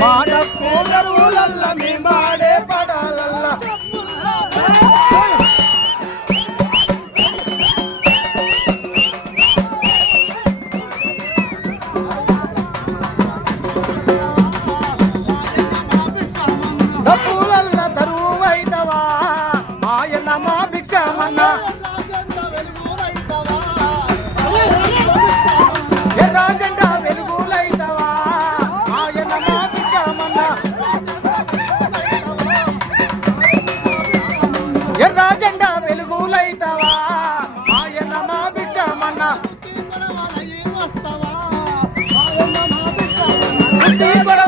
మాటకు గరువులల్ల మీ మాడే పడాలల్ల డబ్బులల్ల తరువైతవా మాయన్న మా భిక్షమన్నా ఎర్రాజెండా వెలుగులైతవా మాయన్న మా భిక్షమన్నా ఎర్రాజెండా వెలుగులైతవా మాయన్న మా భిక్షమన్నా శుద్ధి గొడవ